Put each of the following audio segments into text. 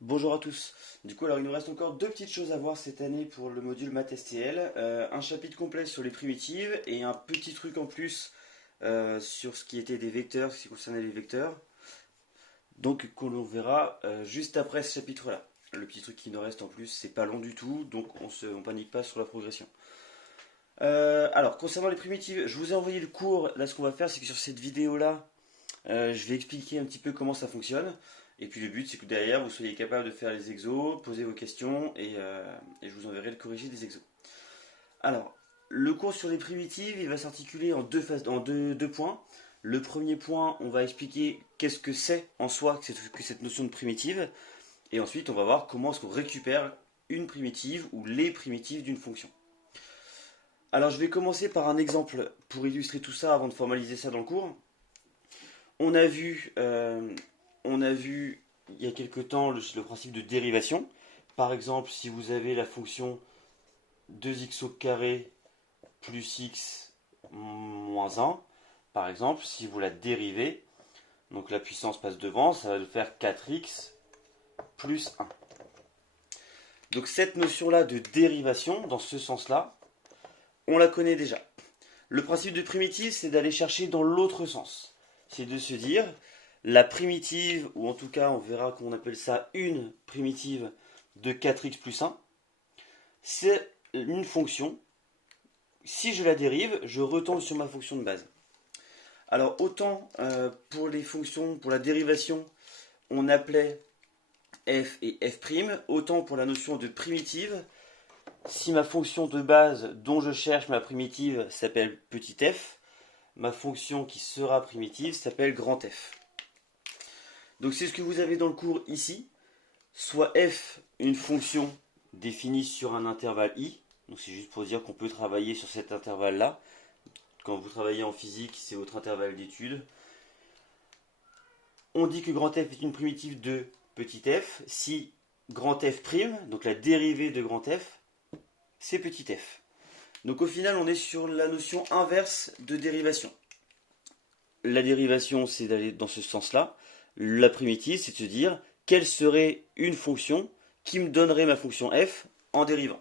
Bonjour à tous. Du coup, alors il nous reste encore deux petites choses à voir cette année pour le module MathSTL. Un chapitre complet sur les primitives et un petit truc en plus sur ce qui était des vecteurs, ce qui concernait les vecteurs. Donc, qu'on verra juste après ce chapitre-là. Le petit truc qui nous reste en plus, c'est pas long du tout, donc on panique pas sur la progression. Alors, concernant les primitives, je vous ai envoyé le cours. Là, ce qu'on va faire, c'est que sur cette vidéo-là, je vais expliquer un petit peu comment ça fonctionne. Et puis le but, c'est que derrière, vous soyez capable de faire les exos, poser vos questions, et je vous enverrai le corrigé des exos. Alors, le cours sur les primitives, il va s'articuler en deux points. Le premier point, on va expliquer qu'est-ce que c'est en soi que cette notion de primitive. Et ensuite, on va voir comment est-ce qu'on récupère une primitive ou les primitives d'une fonction. Alors, je vais commencer par un exemple pour illustrer tout ça avant de formaliser ça dans le cours. On a vu, euh, on a vu il y a quelque temps le principe de dérivation. Par exemple, si vous avez la fonction 2x au carré plus x moins 1, par exemple, si vous la dérivez, donc la puissance passe devant, ça va nous faire 4x plus 1. Donc cette notion-là de dérivation, dans ce sens-là, on la connaît déjà. Le principe de primitive, c'est d'aller chercher dans l'autre sens. C'est de se dire, la primitive, ou en tout cas on verra qu'on appelle ça une primitive de 4x plus 1, c'est une fonction. Si je la dérive, je retombe sur ma fonction de base. Alors autant pour les fonctions, pour la dérivation, on appelait f et f', autant pour la notion de primitive, si ma fonction de base dont je cherche ma primitive s'appelle petit f, ma fonction qui sera primitive s'appelle grand F. Donc c'est ce que vous avez dans le cours ici, soit f une fonction définie sur un intervalle i, donc c'est juste pour dire qu'on peut travailler sur cet intervalle-là. Quand vous travaillez en physique, c'est votre intervalle d'étude. On dit que grand F est une primitive de petit f si grand F', donc la dérivée de grand F, c'est petit f. Donc au final, on est sur la notion inverse de dérivation. La dérivation, c'est d'aller dans ce sens-là. La primitive, c'est de se dire quelle serait une fonction qui me donnerait ma fonction f en dérivant.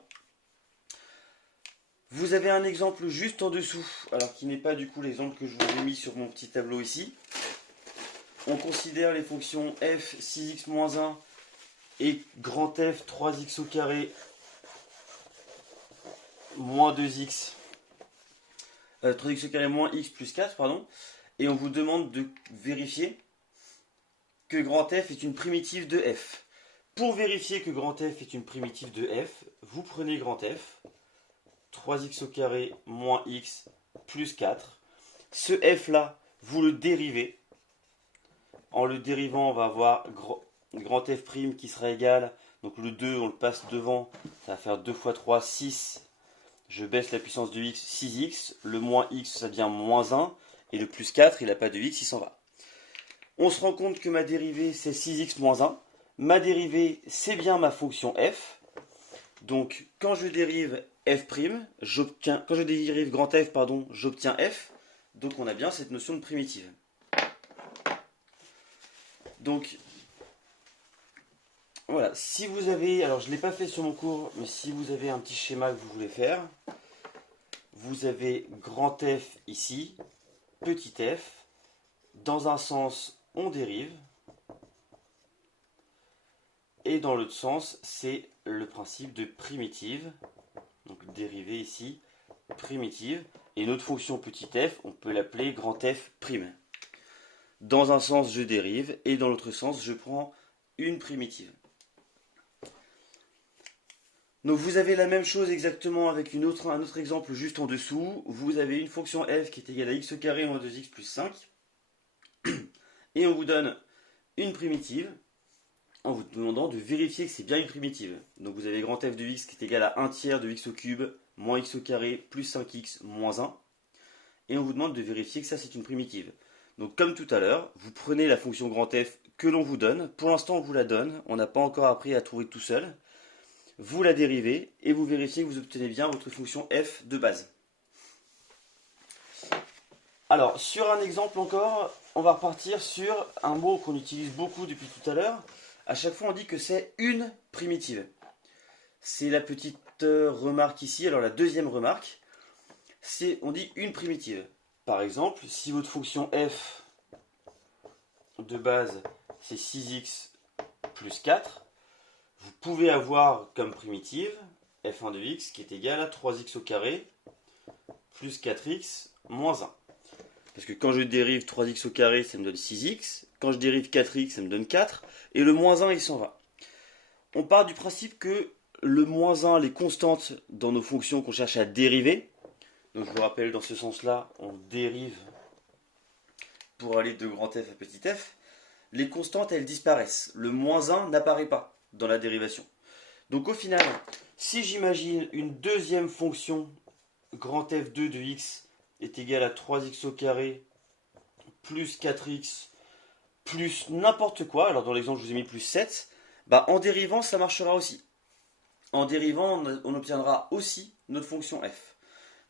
Vous avez un exemple juste en dessous, alors qui n'est pas du coup l'exemple que je vous ai mis sur mon petit tableau ici. On considère les fonctions f 6x-1 et grand F 3x au carré moins 2x, 3x au carré moins x plus 4, pardon, et on vous demande de vérifier que grand F est une primitive de f. Pour vérifier que grand F est une primitive de f, vous prenez grand F, 3x au carré moins x plus 4. Ce f là, vous le dérivez. En le dérivant, on va avoir grand F' qui sera égal, donc le 2, on le passe devant, ça va faire 2 fois 3, 6. Je baisse la puissance de x, 6x. Le moins x, ça devient moins 1. Et le plus 4, il n'a pas de x, il s'en va. On se rend compte que ma dérivée, c'est 6x moins 1. Ma dérivée, c'est bien ma fonction f. Donc, quand je dérive quand je dérive grand F, pardon, j'obtiens f. Donc, on a bien cette notion de primitive. Donc, voilà, si vous avez, alors je ne l'ai pas fait sur mon cours, mais si vous avez un petit schéma que vous voulez faire, vous avez grand F ici, petit f, dans un sens on dérive, et dans l'autre sens c'est le principe de primitive, donc dérivée ici, primitive, et notre fonction petit f, on peut l'appeler grand F'. Dans un sens je dérive, et dans l'autre sens je prends une primitive. Donc vous avez la même chose exactement avec un autre exemple juste en dessous. Vous avez une fonction f qui est égale à x au carré moins 2x plus 5. Et on vous donne une primitive en vous demandant de vérifier que c'est bien une primitive. Donc vous avez grand f de x qui est égal à 1 tiers de x au cube moins x au carré plus 5x moins 1. Et on vous demande de vérifier que ça c'est une primitive. Donc comme tout à l'heure, vous prenez la fonction grand f que l'on vous donne. Pour l'instant on vous la donne, on n'a pas encore appris à trouver tout seul. Vous la dérivez et vous vérifiez que vous obtenez bien votre fonction f de base. Alors, sur un exemple encore, on va repartir sur un mot qu'on utilise beaucoup depuis tout à l'heure. à chaque fois on dit que c'est une primitive. C'est la petite remarque ici. Alors la deuxième remarque, c'est on dit une primitive. Par exemple, si votre fonction f de base c'est 6x plus 4, vous pouvez avoir comme primitive f1 de x qui est égal à 3x au carré plus 4x moins 1. Parce que quand je dérive 3x au carré, ça me donne 6x. Quand je dérive 4x, ça me donne 4. Et le moins 1, il s'en va. On part du principe que le moins 1, les constantes dans nos fonctions qu'on cherche à dériver, donc je vous rappelle, dans ce sens-là, on dérive pour aller de grand F à petit f, les constantes, elles disparaissent. Le moins 1 n'apparaît pas dans la dérivation. Donc au final, si j'imagine une deuxième fonction grand F2 de x est égal à 3x au carré plus 4x plus n'importe quoi, alors dans l'exemple je vous ai mis plus 7, bah en dérivant ça marchera aussi. En dérivant on obtiendra aussi notre fonction f.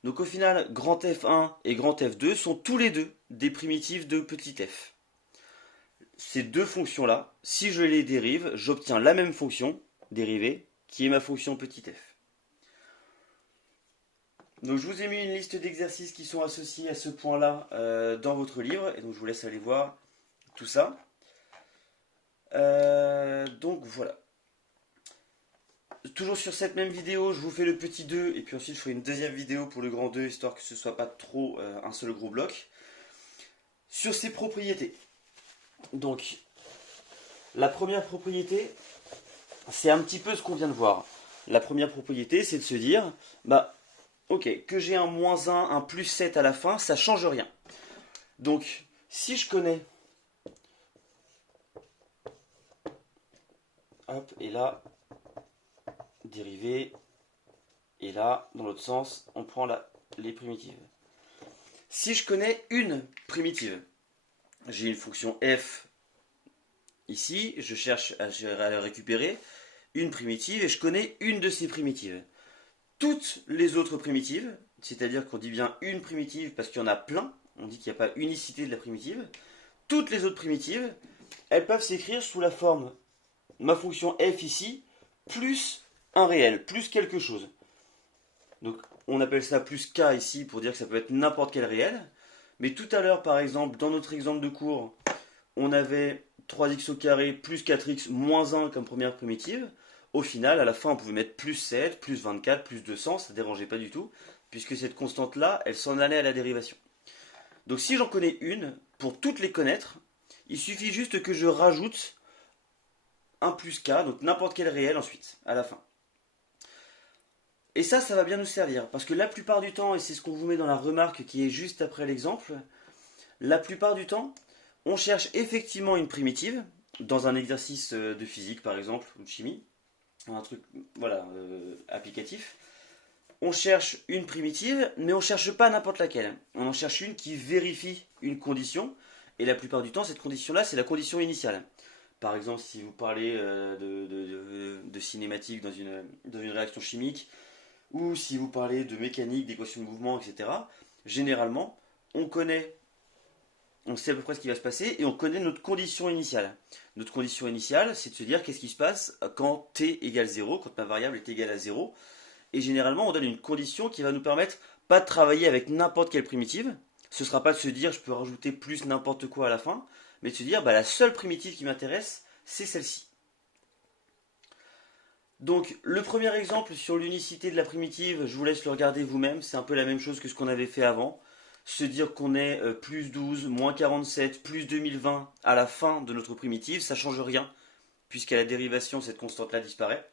Donc au final, grand F1 et grand F2 sont tous les deux des primitives de petit f. Ces deux fonctions-là, si je les dérive, j'obtiens la même fonction dérivée qui est ma fonction petit f. Donc je vous ai mis une liste d'exercices qui sont associés à ce point-là dans votre livre, et donc je vous laisse aller voir tout ça. Donc voilà. Toujours sur cette même vidéo, je vous fais le petit 2, et puis ensuite je ferai une deuxième vidéo pour le grand 2, histoire que ce ne soit pas trop un seul gros bloc. Sur ses propriétés. Donc, la première propriété, c'est un petit peu ce qu'on vient de voir. La première propriété, c'est de se dire, bah, ok, que j'ai un moins 1, un plus 7 à la fin, ça change rien. Donc, si je connais... Hop, et là, dérivé, et là, dans l'autre sens, on prend les primitives. Si je connais une primitive, j'ai une fonction f ici, je cherche à récupérer une primitive, et je connais une de ces primitives. Toutes les autres primitives, c'est-à-dire qu'on dit bien une primitive parce qu'il y en a plein, on dit qu'il n'y a pas unicité de la primitive, toutes les autres primitives, elles peuvent s'écrire sous la forme ma fonction f ici, plus un réel, plus quelque chose. Donc on appelle ça plus k ici pour dire que ça peut être n'importe quel réel. Mais tout à l'heure, par exemple, dans notre exemple de cours, on avait 3x au carré plus 4x moins 1 comme première primitive. Au final, à la fin, on pouvait mettre plus 7, plus 24, plus 200, ça ne dérangeait pas du tout, puisque cette constante-là, elle s'en allait à la dérivation. Donc si j'en connais une, pour toutes les connaître, il suffit juste que je rajoute un plus k, donc n'importe quel réel ensuite, à la fin. Et ça va bien nous servir, parce que la plupart du temps, et c'est ce qu'on vous met dans la remarque qui est juste après l'exemple, la plupart du temps, on cherche effectivement une primitive, dans un exercice de physique par exemple, ou de chimie, un truc voilà, applicatif. On cherche une primitive, mais on ne cherche pas n'importe laquelle. On en cherche une qui vérifie une condition, et la plupart du temps, cette condition-là, c'est la condition initiale. Par exemple, si vous parlez de cinématique dans une réaction chimique, ou si vous parlez de mécanique, d'équation de mouvement, etc., généralement, on sait à peu près ce qui va se passer et on connaît notre condition initiale. Notre condition initiale, c'est de se dire qu'est-ce qui se passe quand t égale 0, quand ma variable est égale à 0. Et généralement, on donne une condition qui va nous permettre pas de travailler avec n'importe quelle primitive. Ce ne sera pas de se dire je peux rajouter plus n'importe quoi à la fin, mais de se dire bah, la seule primitive qui m'intéresse, c'est celle-ci. Donc le premier exemple sur l'unicité de la primitive, je vous laisse le regarder vous-même, c'est un peu la même chose que ce qu'on avait fait avant. Se dire qu'on est plus 12, moins 47, plus 2020 à la fin de notre primitive, ça ne change rien, puisqu'à la dérivation, cette constante-là disparaît.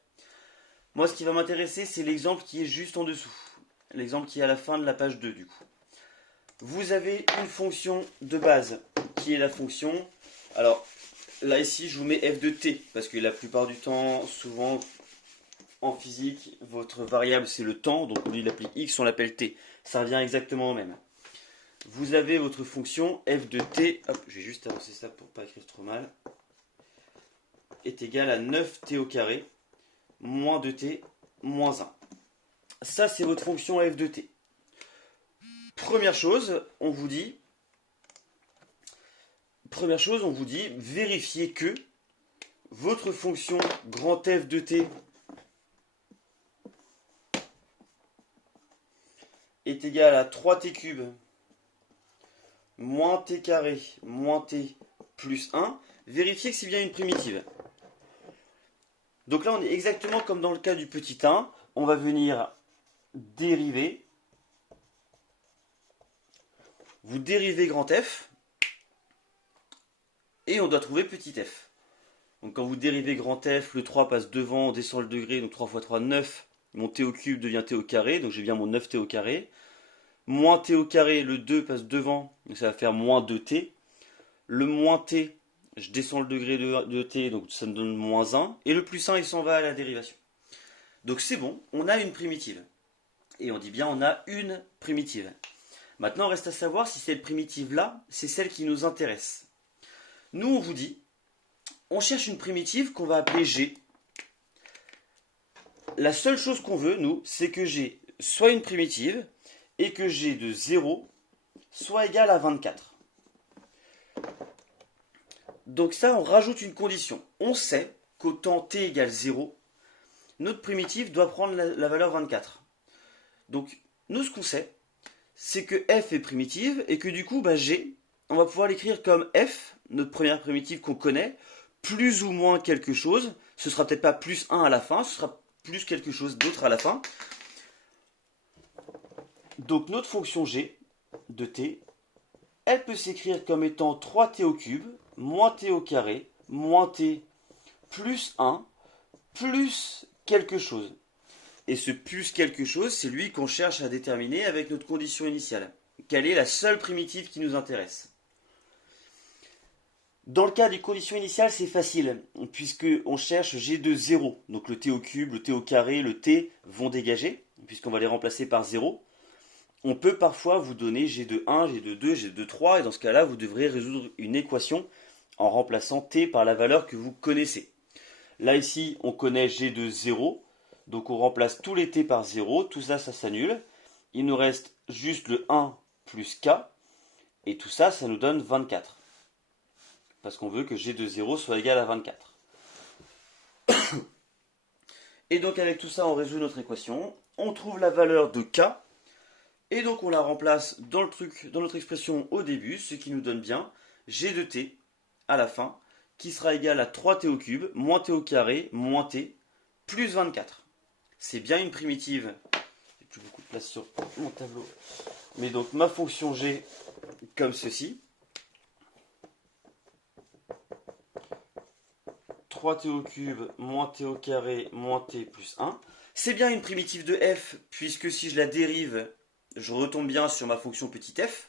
Moi, ce qui va m'intéresser, c'est l'exemple qui est juste en dessous. L'exemple qui est à la fin de la page 2, du coup. Vous avez une fonction de base, qui est la fonction... Alors, là, ici, je vous mets f de t, parce que la plupart du temps, souvent... En physique, votre variable c'est le temps, donc au lieu de l'appeler x, on l'appelle t. Ça revient exactement au même. Vous avez votre fonction f de t, hop, je vais juste avancer ça pour pas écrire trop mal, est égal à 9t au carré, moins 2t, moins 1. Ça c'est votre fonction f de t. Première chose, on vous dit, vérifiez que votre fonction grand F de t est égale à 3t cube moins t carré moins t plus 1, vérifiez que c'est bien une primitive. Donc là, on est exactement comme dans le cas du petit 1. On va venir dériver. Vous dérivez grand F. Et on doit trouver petit f. Donc quand vous dérivez grand F, le 3 passe devant, on descend le degré, donc 3 fois 3, 9. Mon t au cube devient t au carré, donc j'ai bien mon 9t au carré. Moins t au carré, le 2 passe devant, donc ça va faire moins 2t. Le moins t, je descends le degré de t, donc ça me donne moins 1. Et le plus 1, il s'en va à la dérivation. Donc c'est bon, on a une primitive. Et on dit bien on a une primitive. Maintenant, il reste à savoir si cette primitive-là, c'est celle qui nous intéresse. Nous, on vous dit, on cherche une primitive qu'on va appeler G. La seule chose qu'on veut, nous, c'est que G soit une primitive et que G de 0 soit égal à 24. Donc ça, on rajoute une condition. On sait qu'au temps t égale 0, notre primitive doit prendre la valeur 24. Donc, nous, ce qu'on sait, c'est que f est primitive et que du coup, G, on va pouvoir l'écrire comme f, notre première primitive qu'on connaît, plus ou moins quelque chose. Ce sera peut-être pas plus 1 à la fin, ce sera plus quelque chose d'autre à la fin. Donc notre fonction g de t, elle peut s'écrire comme étant 3t au cube, moins t au carré, moins t plus 1, plus quelque chose. Et ce plus quelque chose, c'est lui qu'on cherche à déterminer avec notre condition initiale. Quelle est la seule primitive qui nous intéresse? Dans le cas des conditions initiales, c'est facile, puisqu'on cherche g de 0. Donc le t au cube, le t au carré, le t vont dégager, puisqu'on va les remplacer par 0. On peut parfois vous donner g de 1, g de 2, g de 3, et dans ce cas-là, vous devrez résoudre une équation en remplaçant t par la valeur que vous connaissez. Là, ici, on connaît g de 0, donc on remplace tous les t par 0, tout ça, ça s'annule. Il nous reste juste le 1 plus k, et tout ça, ça nous donne 24. Parce qu'on veut que g de 0 soit égal à 24. Et donc avec tout ça, on résout notre équation. On trouve la valeur de k. Et donc on la remplace dans notre expression au début, ce qui nous donne bien g de t à la fin, qui sera égal à 3t au cube, moins t au carré, moins t, plus 24. C'est bien une primitive. J'ai plus beaucoup de place sur mon tableau. Mais donc ma fonction g, comme ceci. 3t au cube, moins t au carré, moins t plus 1. C'est bien une primitive de f, puisque si je la dérive, je retombe bien sur ma fonction petit f.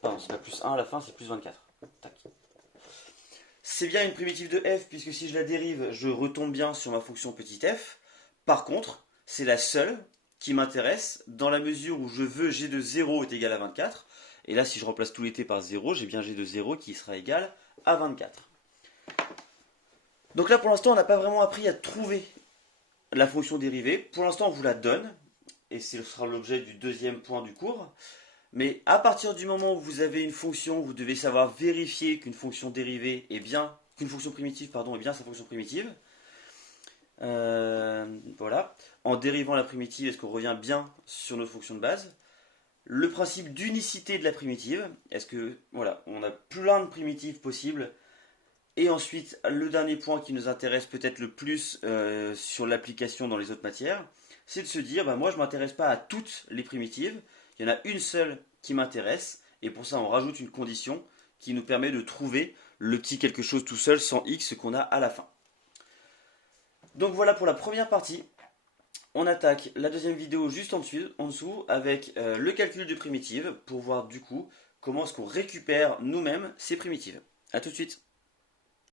Pardon, c'est pas plus 1 à la fin, c'est plus 24. Tac. C'est bien une primitive de f, puisque si je la dérive, je retombe bien sur ma fonction petit f. Par contre, c'est la seule qui m'intéresse, dans la mesure où je veux g de 0 est égal à 24. Et là, si je remplace tous les t par 0, j'ai bien g de 0 qui sera égal à 24. Donc là, pour l'instant, on n'a pas vraiment appris à trouver la fonction dérivée. Pour l'instant, on vous la donne, et ce sera l'objet du deuxième point du cours. Mais à partir du moment où vous avez une fonction, vous devez savoir vérifier qu'une fonction dérivée est bien, qu'une fonction primitive, pardon, est bien sa fonction primitive. Voilà. En dérivant la primitive, est-ce qu'on revient bien sur notre fonction de base? Le principe d'unicité de la primitive, est-ce que, voilà, on a plein de primitives possibles. Et ensuite, le dernier point qui nous intéresse peut-être le plus sur l'application dans les autres matières, c'est de se dire, moi je ne m'intéresse pas à toutes les primitives, il y en a une seule qui m'intéresse, et pour ça on rajoute une condition qui nous permet de trouver le petit quelque chose tout seul sans x qu'on a à la fin. Donc voilà pour la première partie. On attaque la deuxième vidéo juste en dessous avec le calcul de primitives pour voir du coup comment est-ce qu'on récupère nous-mêmes ces primitives. A tout de suite.